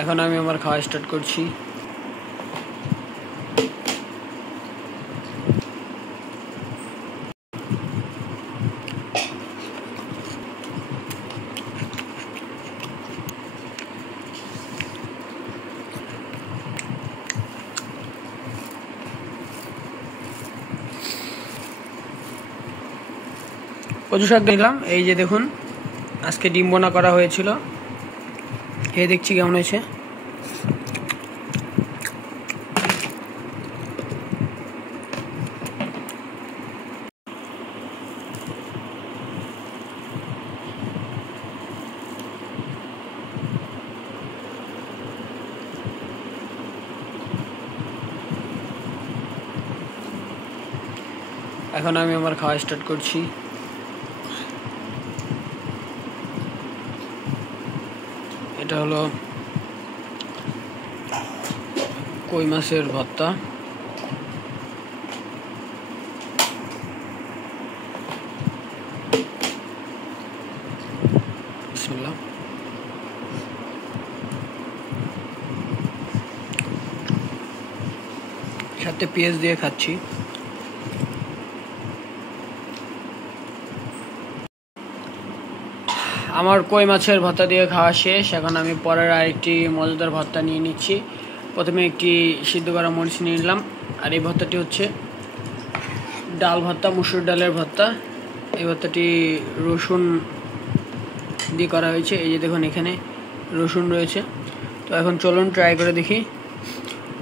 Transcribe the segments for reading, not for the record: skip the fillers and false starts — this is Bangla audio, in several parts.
এখন আমি আমার খাওয়া স্টার্ট করছি। কচু শাক দিলাম, এই যে দেখুন আজকে ডিম বোনা করা হয়েছিল, খেয়ে দেখছি কেমন হয়েছে। এখন আমি আমার খাওয়া স্টার্ট করছি। এটা হলো কই মাছের ভর্তা। বিসমিল্লাহ। সাথে পেঁয়াজ দিয়ে খাচ্ছি। আমার কই মাছের ভর্তা দিয়ে খাওয়া শেষ। এখন আমি পরের আরেকটি মজাদার ভর্তা নিয়ে নিচ্ছি। প্রথমে একটি সিদ্ধ করা মরিচ নিয়ে নিলাম। আর এই ভর্তাটি হচ্ছে ডাল ভর্তা, মসুর ডালের ভর্তা। এই ভর্তাটি রসুন দিয়ে করা হয়েছে, এই যে দেখুন এখানে রসুন রয়েছে। তো এখন চলুন ট্রাই করে দেখি।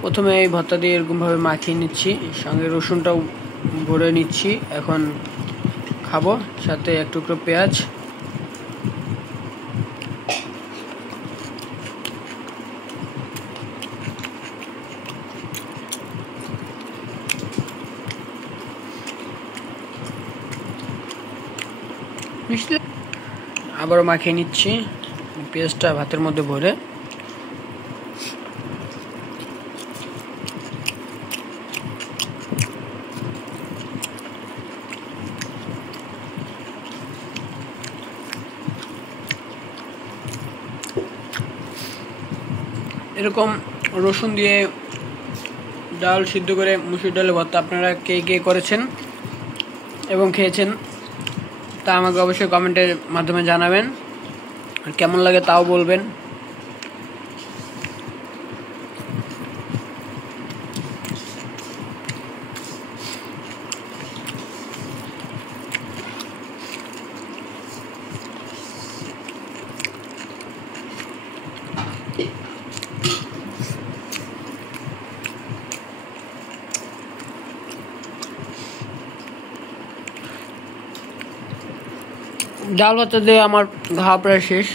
প্রথমে এই ভর্তা দিয়ে এরকমভাবে মাখিয়ে নিচ্ছি, সঙ্গে রসুনটাও ভরে নিচ্ছি। এখন খাবো, সাথে এক টুকরো পেঁয়াজ। আবারও মাখিয়ে নিচ্ছি পেঁয়াজটা ভাতের মধ্যে ভরে। এরকম রসুন দিয়ে ডাল সিদ্ধ করে মসুর ডালের ভর্তা আপনারা কে কে করেছেন এবং খেয়েছেন তা আমাকে অবশ্যই কমেন্টের মাধ্যমে জানাবেন, আর কেমন লাগে তাও বলবেন। ডাল ভাত দিয়ে আমার খাওয়া প্রায় শেষ।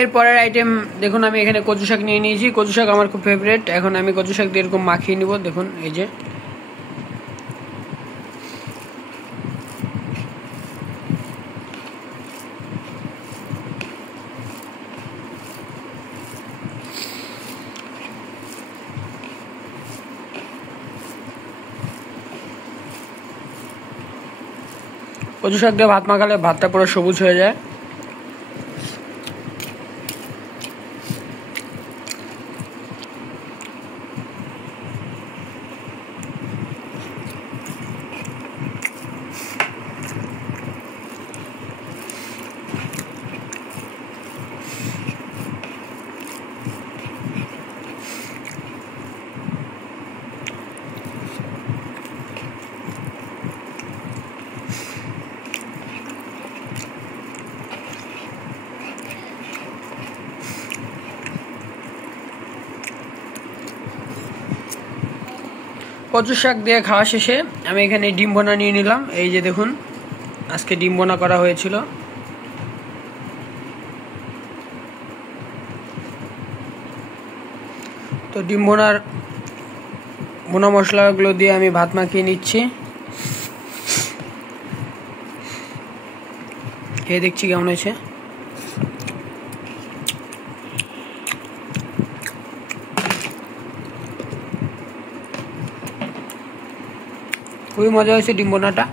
এরপরের আইটেম দেখুন, আমি এখানে কচু শাক নিয়ে নিয়েছি। কচু শাক আমার খুব ফেভারিট। এখন আমি কচু শাক দিয়ে এরকম মাখিয়ে নিব। দেখুন এই যে কচু শাক দিয়ে ভাত মাখালে ভাতটা পুরো সবুজ হয়ে যায়। কচু শাক দিয়ে খাওয়া শেষে আমি এখানে ডিম বোনা নিয়ে নিলাম। এই যে দেখুন আজকে ডিম বোনা করা হয়েছিল। তো ডিম বোনার বোনা মশলাগুলো দিয়ে আমি ভাত মাখিয়ে নিচ্ছি, খেয়ে দেখছি কেমন হয়েছে। খুবই মজা হয়েছে ডিম বোনাটা।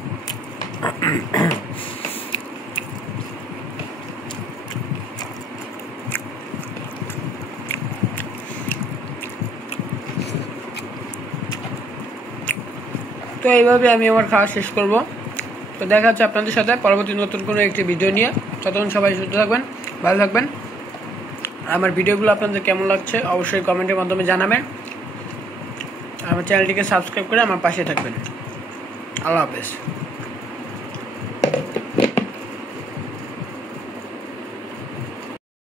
তো এইভাবে আমি আমার খাওয়া শেষ করব। তো দেখা হচ্ছে আপনাদের সাথে পরবর্তী নতুন কোনো একটি ভিডিও নিয়ে। ততক্ষণ সবাই সুস্থ থাকবেন, ভালো থাকবেন। আমার ভিডিওগুলো আপনাদের কেমন লাগছে অবশ্যই কমেন্টের মাধ্যমে জানাবেন। আমার চ্যানেলটিকে সাবস্ক্রাইব করে আমার পাশে থাকবেন। আল্লাহ হাফেজ।